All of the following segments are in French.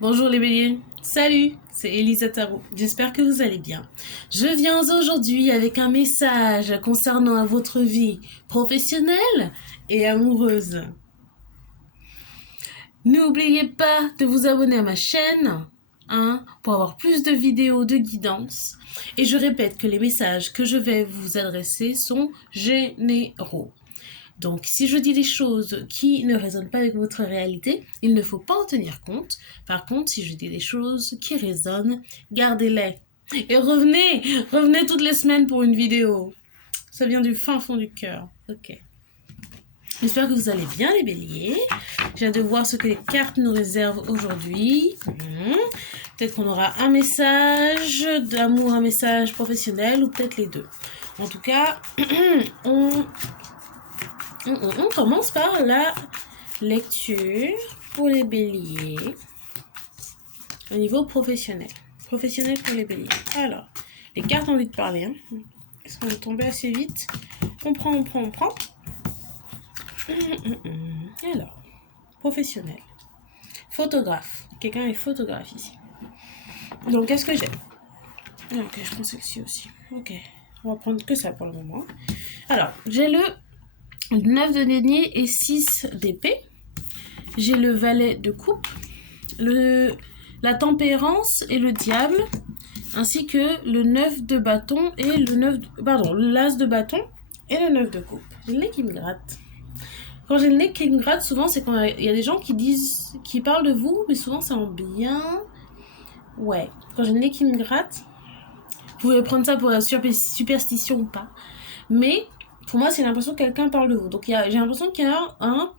Bonjour les béliers, salut, c'est Elisa Tarot, j'espère que vous allez bien. Je viens aujourd'hui avec un message concernant votre vie professionnelle et amoureuse. N'oubliez pas de vous abonner à ma chaîne pour avoir plus de vidéos de guidance. Et je répète que les messages que je vais vous adresser sont généraux. Donc, si je dis des choses qui ne résonnent pas avec votre réalité, il ne faut pas en tenir compte. Par contre, si je dis des choses qui résonnent, gardez-les. Et revenez toutes les semaines pour une vidéo. Ça vient du fin fond du cœur. Ok. J'espère que vous allez bien les béliers. Je viens de voir ce que les cartes nous réservent aujourd'hui. Peut-être qu'on aura un message d'amour, un message professionnel ou peut-être les deux. En tout cas, on commence par la lecture pour les béliers au niveau professionnel. Professionnel pour les béliers. Alors, les cartes ont envie de parler. Est-ce qu'on est tombé assez vite? On prend. Alors, professionnel. Photographe. Quelqu'un est photographe ici. Donc, qu'est-ce que j'ai? Ok, je prends celle-ci aussi. Ok, on va prendre que ça pour le moment. Alors, j'ai le 9 de denier et 6 d'épée. J'ai le valet de coupe, la tempérance et le diable, ainsi que le 9 de bâton et l'as de bâton et le 9 de coupe. J'ai le nez qui me gratte. Quand j'ai le nez qui me gratte, souvent c'est quand il y a des gens qui parlent de vous, mais souvent c'est en bien. Ouais, quand j'ai le nez qui me gratte, vous pouvez prendre ça pour la superstition ou pas. Mais pour moi, c'est l'impression que quelqu'un parle de vous. Donc j'ai l'impression qu'il y a un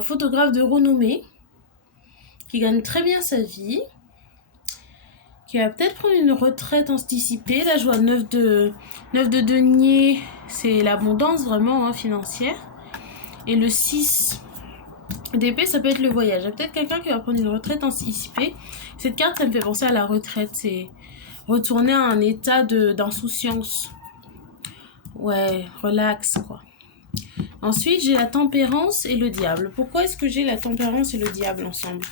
photographe de renommée qui gagne très bien sa vie, qui va peut-être prendre une retraite anticipée. Là, je vois 9 de denier, c'est l'abondance vraiment financière. Et le 6 d'épée, ça peut être le voyage. Il y a peut-être quelqu'un qui va prendre une retraite anticipée. Cette carte, ça me fait penser à la retraite. C'est retourner à un état d'insouciance. Ouais, relax, quoi. Ensuite, j'ai la tempérance et le diable. Pourquoi est-ce que j'ai la tempérance et le diable ensemble?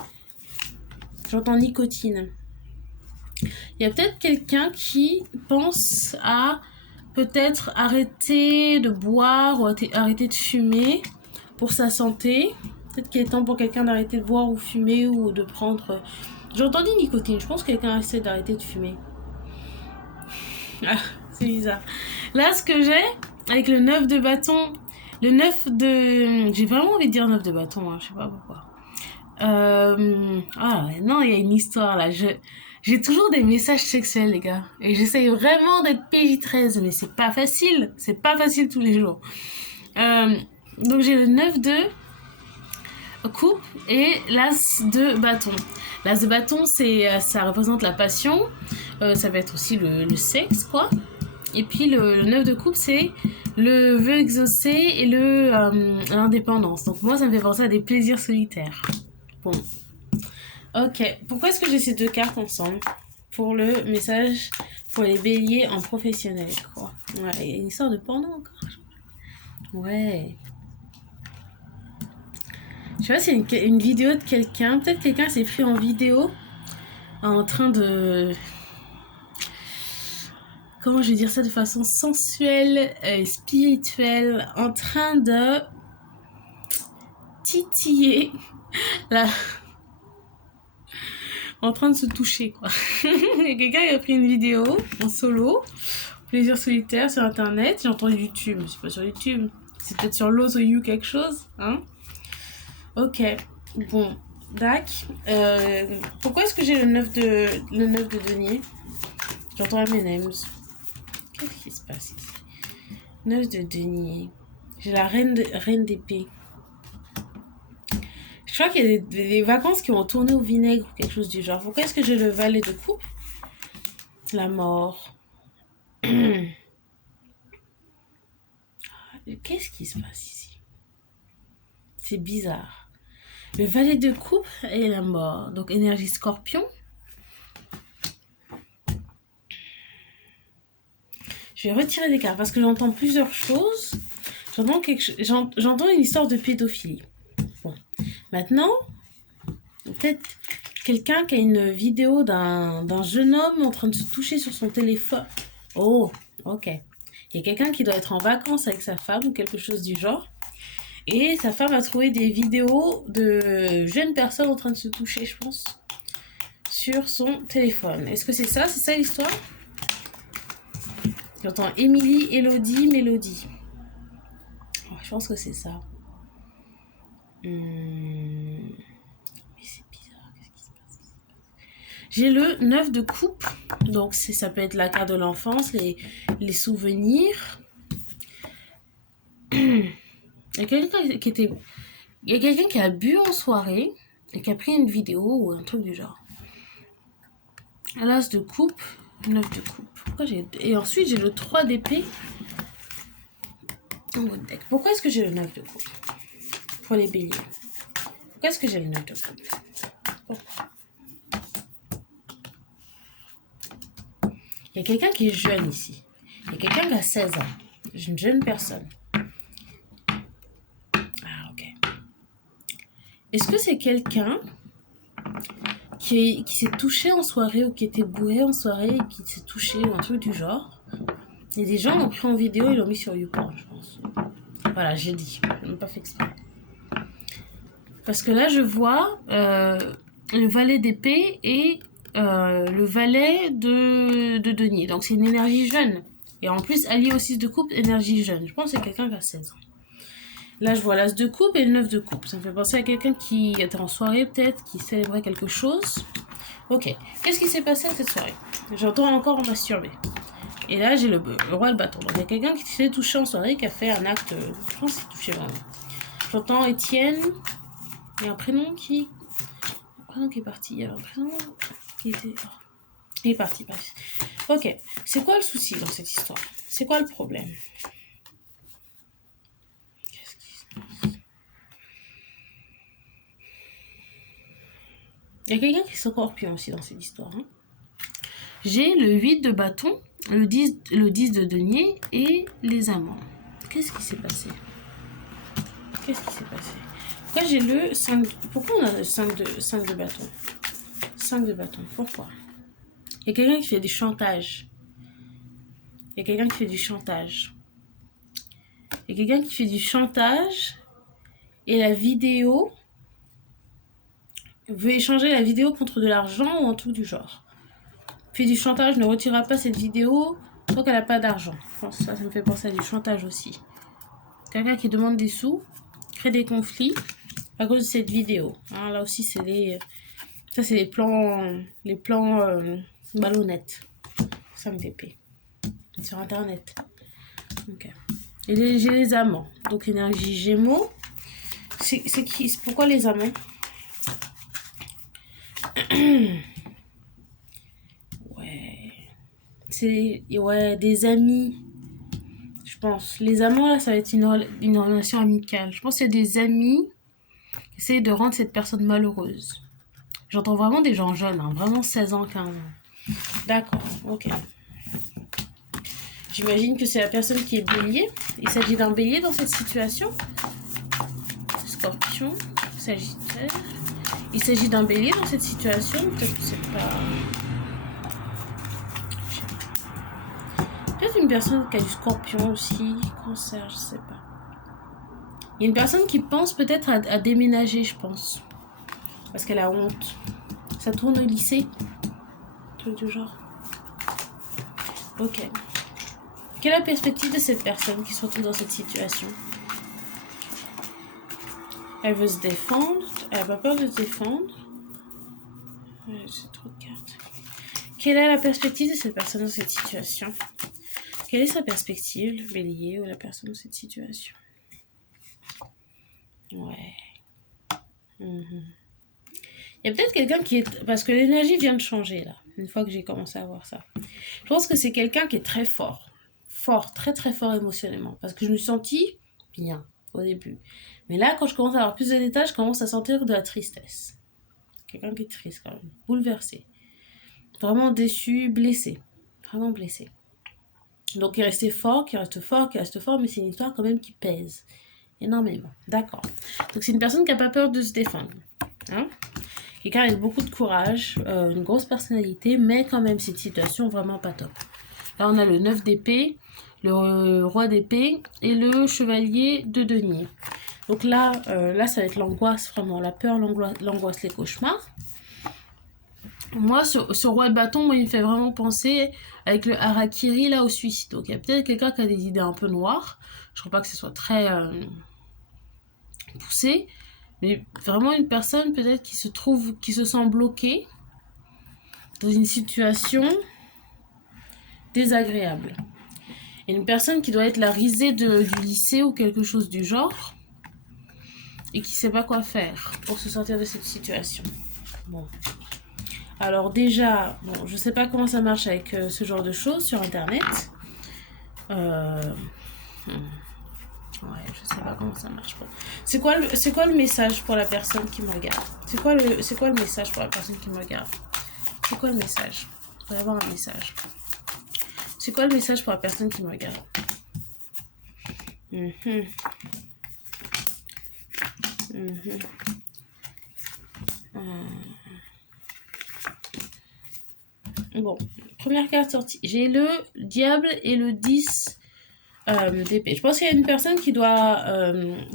J'entends nicotine. Il y a peut-être quelqu'un qui pense à peut-être arrêter de boire ou arrêter de fumer pour sa santé. Peut-être qu'il est temps pour quelqu'un d'arrêter de boire ou fumer ou de prendre... J'ai entendu nicotine. Je pense que quelqu'un essaie d'arrêter de fumer. Ah, c'est bizarre. Là, ce que j'ai, avec le 9 de bâton... Le 9 de... J'ai vraiment envie de dire 9 de bâton, je sais pas pourquoi. Non, il y a une histoire là. J'ai toujours des messages sexuels, les gars. Et j'essaye vraiment d'être PJ13, mais c'est pas facile. C'est pas facile tous les jours. Donc j'ai le 9 de coupe et l'as de bâton. L'as de bâton, ça représente la passion. Ça va être aussi le sexe, quoi. Et puis le 9 de coupe, c'est le vœu exaucé et l'indépendance. Donc moi, ça me fait penser à des plaisirs solitaires. Bon. Ok. Pourquoi est-ce que j'ai ces deux cartes ensemble? Pour le message pour les béliers en professionnel, quoi. Ouais, il y a une histoire de pendant encore. Ouais. Je sais pas si c'est une vidéo de quelqu'un. Peut-être quelqu'un s'est pris en vidéo en train de... Comment je vais dire ça de façon sensuelle, spirituelle, en train de titiller en train de se toucher, quoi. Il y a quelqu'un qui a pris une vidéo en solo, plaisir solitaire sur internet. J'ai entendu YouTube, mais c'est pas sur YouTube. C'est peut-être sur l'autre You quelque chose, hein. Ok, bon, dac. Pourquoi est-ce que j'ai le 9 de denier? J'entends M&M's. Qu'est-ce qui se passe ici? 9 de denier. J'ai la reine d'épée. Je crois qu'il y a des vacances qui vont tourner au vinaigre ou quelque chose du genre. Pourquoi est-ce que j'ai le valet de coupe? La mort. Qu'est-ce qui se passe ici? C'est bizarre. Le valet de coupe et la mort. Donc énergie scorpion. Je vais retirer des cartes parce que j'entends plusieurs choses. J'entends une histoire de pédophilie. Bon. Maintenant, peut-être quelqu'un qui a une vidéo d'un jeune homme en train de se toucher sur son téléphone. Oh, ok. Il y a quelqu'un qui doit être en vacances avec sa femme ou quelque chose du genre. Et sa femme a trouvé des vidéos de jeunes personnes en train de se toucher, je pense, sur son téléphone. Est-ce que c'est ça? C'est ça l'histoire? J'entends Émilie, Elodie, Mélodie. Oh, je pense que c'est ça. Mais c'est bizarre, qu'est-ce qui se passe? J'ai le 9 de coupe, donc ça peut être la carte de l'enfance, les souvenirs. Il y a quelqu'un qui a bu en soirée et qui a pris une vidéo ou un truc du genre. L'as de coupe, 9 de coupe. Et ensuite, j'ai le 3 d'épée en mode deck. Pourquoi est-ce que j'ai le 9 de coupe? Pour les béliers. Pourquoi est-ce que j'ai le 9 de coupe? Pourquoi? Il y a quelqu'un qui est jeune ici. Il y a quelqu'un qui a 16 ans. Une jeune personne. Ah, ok. Est-ce que c'est quelqu'un qui s'est touché en soirée ou qui était bourré en soirée et qui s'est touché ou un truc du genre? Et des gens l'ont pris en vidéo et l'ont mis sur YouPorn, je pense. Voilà, j'ai dit. Je n'ai même pas fait exprès. Parce que là, je vois le valet d'épée et le valet de denier. Donc, c'est une énergie jeune. Et en plus, allié au 6 de coupe, énergie jeune. Je pense que c'est quelqu'un qui a 16 ans. Là, je vois l'as de coupe et le 9 de coupe. Ça me fait penser à quelqu'un qui était en soirée, peut-être, qui célébrait quelque chose. Ok. Qu'est-ce qui s'est passé à cette soirée? J'entends encore masturber. Et là, j'ai le roi de bâton. Donc, il y a quelqu'un qui s'est touché en soirée, qui a fait un acte... Je pense qu'il s'est touché vraiment. J'entends Étienne. Il y a un prénom qui... Un prénom qui est parti. Il y a un prénom qui était... Il est parti, bref. Ok. C'est quoi le souci dans cette histoire? C'est quoi le problème? Qu'est-ce qui se passe? Il y a quelqu'un qui est scorpion aussi dans cette histoire. Hein. J'ai le 8 de bâton, le 10 de denier et les amants. Qu'est-ce qui s'est passé? Qu'est-ce qui s'est passé? Pourquoi j'ai le 5... Pourquoi on a le 5 de bâton? 5 de bâton, pourquoi? Il y a quelqu'un qui fait du chantage. Il y a quelqu'un qui fait du chantage. Il y a quelqu'un qui fait du chantage et la vidéo veut échanger la vidéo contre de l'argent ou un truc du genre. Fait du chantage, ne retirera pas cette vidéo tant qu'elle n'a pas d'argent. Je pense que ça me fait penser à du chantage aussi. Quelqu'un qui demande des sous, crée des conflits à cause de cette vidéo. Hein, là aussi, c'est les... Ça, c'est les plans malhonnêtes. 5 d'épée. Sur Internet. Ok. Et j'ai les amants. Donc, énergie Gémeaux. C'est qui? Pourquoi les amants? Ouais. C'est... Ouais, des amis. Je pense. Les amants, là, ça va être une relation amicale. Je pense qu'il y a des amis qui essayent de rendre cette personne malheureuse. J'entends vraiment des gens jeunes, hein, vraiment 16 ans, 15 ans. D'accord, ok. J'imagine que c'est la personne qui est bélier. Il s'agit d'un bélier dans cette situation. Scorpion, Sagittaire. Il s'agit d'un bélier dans cette situation. Peut-être que c'est pas... Peut-être une personne qui a du scorpion aussi. Cancer, je sais pas. Il y a une personne qui pense peut-être à déménager, je pense. Parce qu'elle a honte. Ça tourne au lycée. Truc du genre. Ok. Quelle est la perspective de cette personne qui se retrouve dans cette situation? Elle veut se défendre. Elle n'a pas peur de se défendre. Ouais, j'ai trop de cartes. Quelle est la perspective de cette personne dans cette situation? Quelle est sa perspective, le bélier ou la personne dans cette situation? Ouais. Il y a peut-être quelqu'un qui est... Parce que l'énergie vient de changer, là. Une fois que j'ai commencé à voir ça. Je pense que c'est quelqu'un qui est très fort. Fort, très très fort émotionnellement. Parce que je me suis sentie bien au début. Mais là, quand je commence à avoir plus de détails, je commence à sentir de la tristesse. Quelqu'un qui est triste quand même. Bouleversé. Vraiment déçu, blessé. Vraiment blessé. Donc il restait fort, qui reste fort, qui reste fort, mais c'est une histoire quand même qui pèse énormément. D'accord. Donc c'est une personne qui n'a pas peur de se défendre. Hein? Quelqu'un avec beaucoup de courage, une grosse personnalité, mais quand même cette situation vraiment pas top. Là, on a le 9 d'épée, le roi d'épée et le chevalier de denier. Donc là, là ça va être l'angoisse, vraiment, la peur, l'angoisse, les cauchemars. Moi, ce roi de bâton, moi, il me fait vraiment penser, avec le harakiri, là, au suicide. Donc, il y a peut-être quelqu'un qui a des idées un peu noires. Je ne crois pas que ce soit très poussé. Mais vraiment une personne, peut-être, qui se sent bloquée dans une situation désagréable. Et une personne qui doit être la risée du lycée ou quelque chose du genre. Et qui ne sait pas quoi faire pour se sortir de cette situation. Bon. Alors déjà, bon, je sais pas comment ça marche avec ce genre de choses sur internet. Ouais, je sais pas comment ça marche. Bon. C'est quoi le message pour la personne qui me regarde? C'est quoi le message pour la personne qui me regarde? C'est quoi le message? Il faut y avoir un message. C'est quoi le message pour la personne qui me regarde? Bon, première carte sortie. J'ai le diable et le 10 d'épée. Je pense qu'il y a une personne qui doit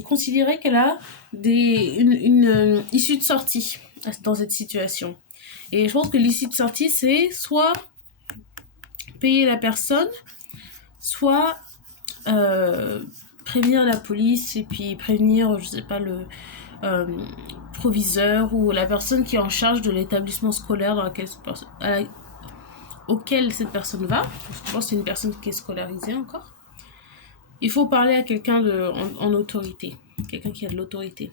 considérer qu'elle a une issue de sortie dans cette situation. Et je pense que l'issue de sortie, c'est soit payer la personne, soit prévenir la police et puis prévenir, je sais pas, le proviseur ou la personne qui est en charge de l'établissement scolaire dans auquel cette personne va. Je pense que c'est une personne qui est scolarisée encore. Il faut parler à quelqu'un en autorité. Quelqu'un qui a de l'autorité.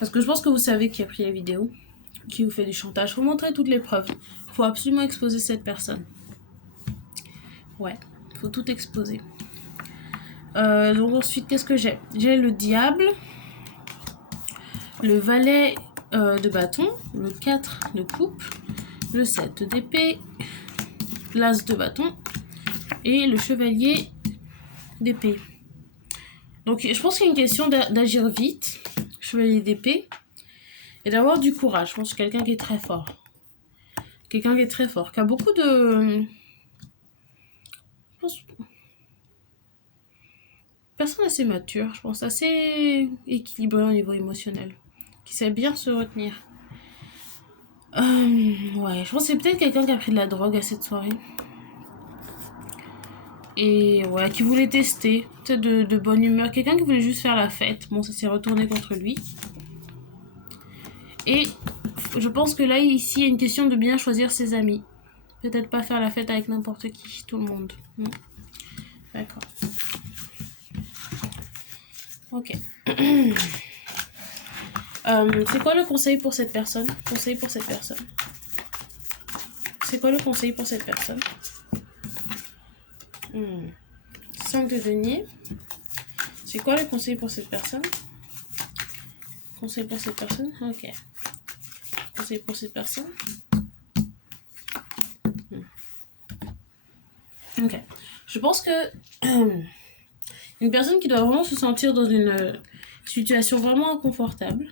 Parce que je pense que vous savez qui a pris la vidéo, qui vous fait du chantage. Il faut montrer toutes les preuves. Il faut absolument exposer cette personne. Ouais, il faut tout exposer. Donc ensuite, qu'est-ce que j'ai? J'ai le diable, le valet de bâton, le 4 de coupe, le 7 d'épée, l'as de bâton et le chevalier d'épée. Donc je pense qu'il y a une question d'agir vite, chevalier d'épée, et d'avoir du courage. Je pense que quelqu'un qui est très fort. Quelqu'un qui est très fort, qui a beaucoup de... Je pense... Personne assez mature, je pense, assez équilibré au niveau émotionnel, qui sait bien se retenir. Ouais, je pense que c'est peut-être quelqu'un qui a pris de la drogue à cette soirée. Et ouais, qui voulait tester, peut-être de bonne humeur. Quelqu'un qui voulait juste faire la fête. Bon, ça s'est retourné contre lui. Et je pense que là, ici, il y a une question de bien choisir ses amis. Peut-être pas faire la fête avec n'importe qui, tout le monde. D'accord. Ok. C'est quoi le conseil pour cette personne? Conseil pour cette personne. C'est quoi le conseil pour cette personne? 5 de denier. C'est quoi le conseil pour cette personne? Conseil pour cette personne? Ok. Conseil pour cette personne? Ok. Je pense que une personne qui doit vraiment se sentir dans une situation vraiment inconfortable.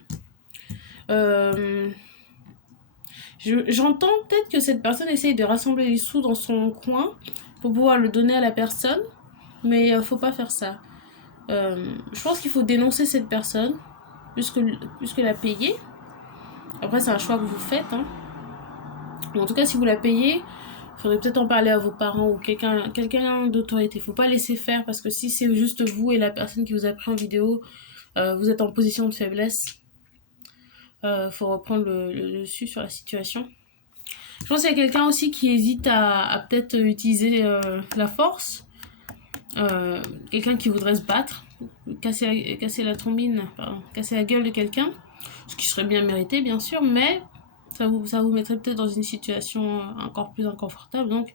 J'entends peut-être que cette personne essaye de rassembler les sous dans son coin pour pouvoir le donner à la personne, mais faut pas faire ça. Je pense qu'il faut dénoncer cette personne plus que la payer. Après, c'est un choix que vous faites. Hein. En tout cas, si vous la payez, il faudrait peut-être en parler à vos parents ou quelqu'un d'autorité. Il faut pas laisser faire parce que si c'est juste vous et la personne qui vous a pris en vidéo, vous êtes en position de faiblesse. Faut reprendre le dessus sur la situation. Je pense qu'il y a quelqu'un aussi qui hésite à peut-être utiliser la force. Quelqu'un qui voudrait se battre, casser la trombine, casser la gueule de quelqu'un, ce qui serait bien mérité bien sûr, mais ça vous mettrait peut-être dans une situation encore plus inconfortable. Donc,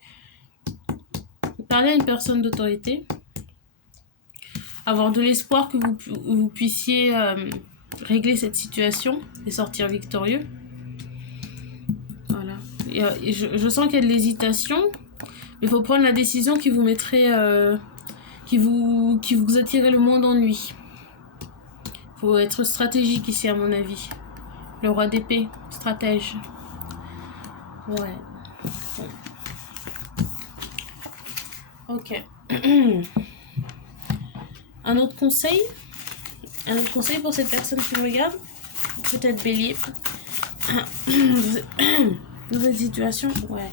parler à une personne d'autorité, avoir de l'espoir que vous puissiez régler cette situation et sortir victorieux. Voilà. Et je sens qu'il y a de l'hésitation, mais il faut prendre la décision qui vous mettrait... qui vous attirez le moins d'ennui. Faut être stratégique ici à mon avis. Le roi d'épée, stratège. Ouais. Bon. Ok. Un autre conseil pour cette personne qui me regarde, peut-être bélier. Dans cette situation, ouais.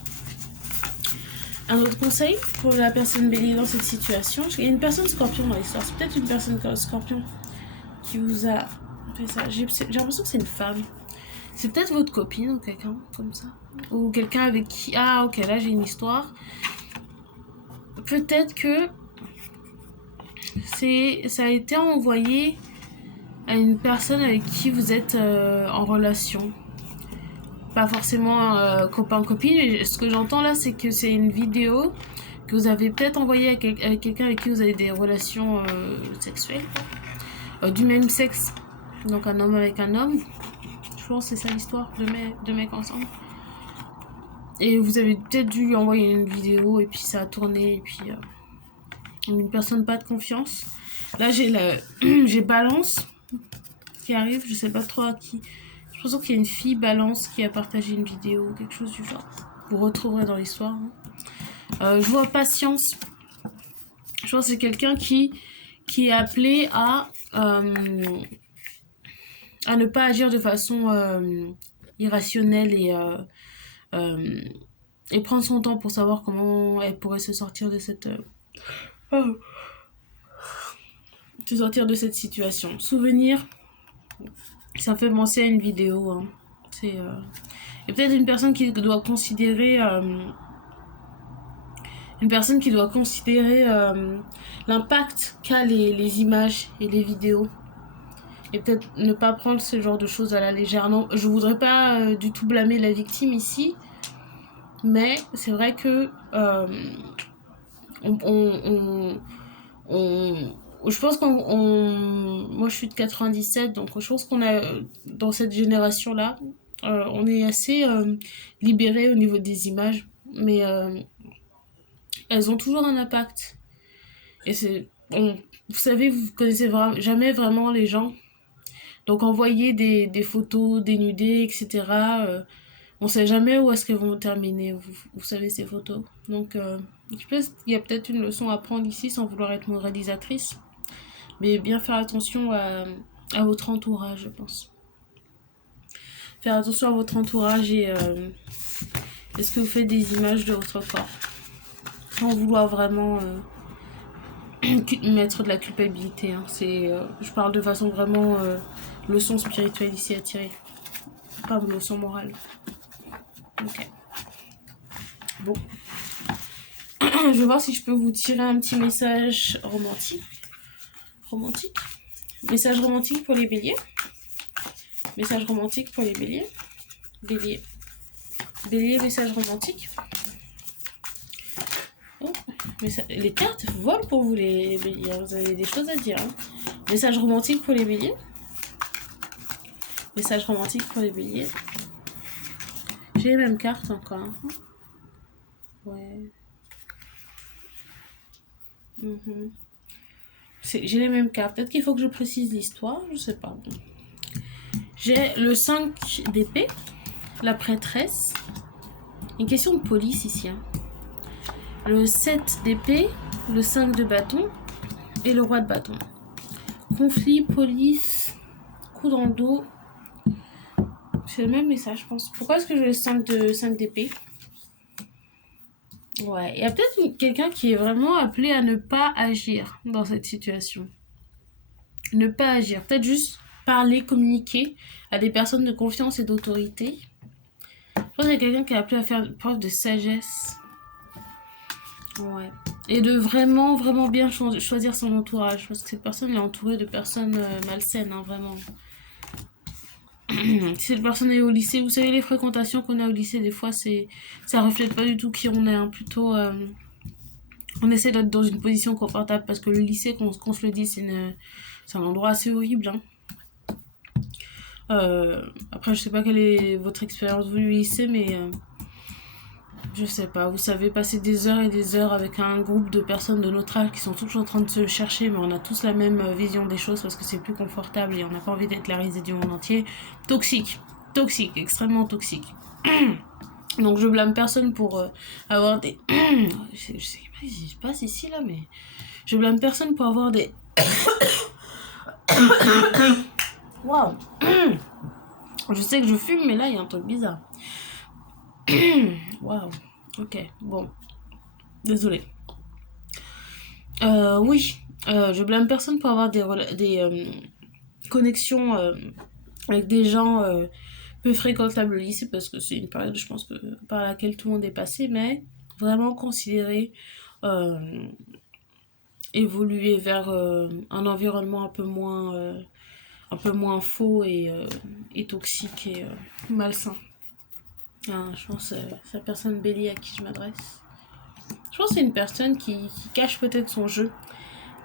Un autre conseil pour la personne bélier dans cette situation, il y a une personne scorpion dans l'histoire, c'est peut-être une personne scorpion qui vous a fait ça. J'ai l'impression que c'est une femme. C'est peut-être votre copine ou quelqu'un comme ça. Ou quelqu'un avec qui... Ah ok, là j'ai une histoire. Peut-être que ça a été envoyé à une personne avec qui vous êtes en relation. Pas forcément copain-copine, mais ce que j'entends là, c'est que c'est une vidéo que vous avez peut-être envoyée à quelqu'un avec qui vous avez des relations sexuelles, du même sexe. Donc un homme avec un homme. Je pense que c'est ça l'histoire, de mecs ensemble. Et vous avez peut-être dû lui envoyer une vidéo et puis ça a tourné et puis une personne pas de confiance. Là j'ai Balance qui arrive, je sais pas trop à qui. Je pense qu'il y a une fille Balance qui a partagé une vidéo ou quelque chose du genre. Vous retrouverez dans l'histoire. Je vois Patience. Je pense que c'est quelqu'un qui est appelé à ne pas agir de façon irrationnelle et prendre son temps pour savoir comment elle pourrait se sortir de cette situation. Souvenir, ça fait penser à une vidéo. Hein. C'est et peut-être une personne qui doit considérer l'impact qu'a les images et les vidéos. Et peut-être ne pas prendre ce genre de choses à la légère. Non, je voudrais pas du tout blâmer la victime ici. Mais c'est vrai que je pense moi je suis de 97, donc je pense qu'on a dans cette génération là on est assez libéré au niveau des images, mais elles ont toujours un impact. Et vous savez, vous connaissez jamais vraiment les gens, donc envoyer des photos dénudées, etc. On sait jamais où est-ce qu'elles vont terminer, vous savez, ces photos. Donc je pense qu'il y a peut-être une leçon à prendre ici sans vouloir être moralisatrice. Mais bien faire attention à votre entourage, je pense. Faire attention à votre entourage et est-ce que vous faites des images de votre corps sans vouloir vraiment mettre de la culpabilité. Hein. Je parle de façon vraiment leçon spirituelle ici à tirer. Pas une leçon morale. Ok. Bon. Je vais voir si je peux vous tirer un petit message romantique. Message romantique pour les béliers. Message romantique pour les béliers. Bélier, message romantique. Oh, les cartes volent pour vous les béliers. Vous avez des choses à dire. Hein. Message romantique pour les béliers. Message romantique pour les béliers. J'ai les mêmes cartes encore. Hein. Ouais. J'ai les mêmes cartes. Peut-être qu'il faut que je précise l'histoire. Je sais pas. J'ai le 5 d'épée. La prêtresse. Une question de police ici. Hein. Le 7 d'épée. Le 5 de bâton. Et le roi de bâton. Conflit, police. Coup dans le dos. C'est le même message, je pense. Pourquoi est-ce que j'ai le 5 d'épée? Ouais, il y a peut-être quelqu'un qui est vraiment appelé à ne pas agir dans cette situation. Ne pas agir. Peut-être juste parler, communiquer à des personnes de confiance et d'autorité. Je pense qu'il y a quelqu'un qui est appelé à faire preuve de sagesse. Ouais. Et de vraiment, vraiment bien choisir son entourage. Parce que cette personne est entourée de personnes malsaines, hein, vraiment. Si cette personne est au lycée, vous savez, les fréquentations qu'on a au lycée, des fois, ça reflète pas du tout qui on est. Hein. Plutôt, on essaie d'être dans une position confortable parce que le lycée, qu'on se le dit, c'est un endroit assez horrible. Hein. Après, je sais pas quelle est votre expérience du lycée, mais je sais pas. Vous savez, passer des heures et des heures avec un groupe de personnes de notre âge qui sont toujours en train de se chercher, mais on a tous la même vision des choses parce que c'est plus confortable et on n'a pas envie d'être la risée du monde entier. Toxique. toxique, extrêmement toxique. Donc je blâme personne pour avoir des... je sais pas si je passe ici là, mais... Je blâme personne pour avoir des... Waouh. Je sais que je fume, mais là il y a un truc bizarre. Waouh. Ok, bon. Désolée. Oui, je blâme personne pour avoir des connexions avec des gens peu fréquentables au lycée, parce que c'est une période, je pense, par laquelle tout le monde est passé, mais vraiment considérer évoluer vers un environnement un peu moins faux et toxique et malsain. Hein, je pense que c'est la personne bélier à qui je m'adresse. Je pense que c'est une personne qui cache peut-être son jeu,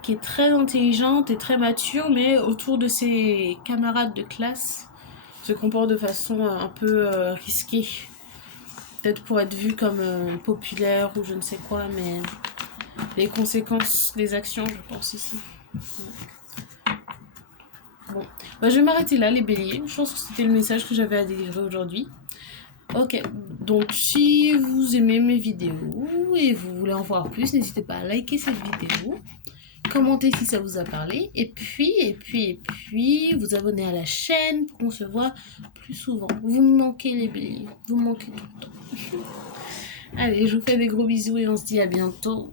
qui est très intelligente et très mature, mais autour de ses camarades de classe, se comporte de façon un peu risquée. Peut-être pour être vue comme populaire ou je ne sais quoi, mais les conséquences des actions, je pense ici. Bon, bah, je vais m'arrêter là, les béliers. Je pense que c'était le message que j'avais à délivrer aujourd'hui. Ok, donc si vous aimez mes vidéos et vous voulez en voir plus, n'hésitez pas à liker cette vidéo, commenter si ça vous a parlé, et puis, vous abonner à la chaîne pour qu'on se voit plus souvent. Vous me manquez les béliers, vous me manquez tout le temps. Allez, je vous fais des gros bisous et on se dit à bientôt.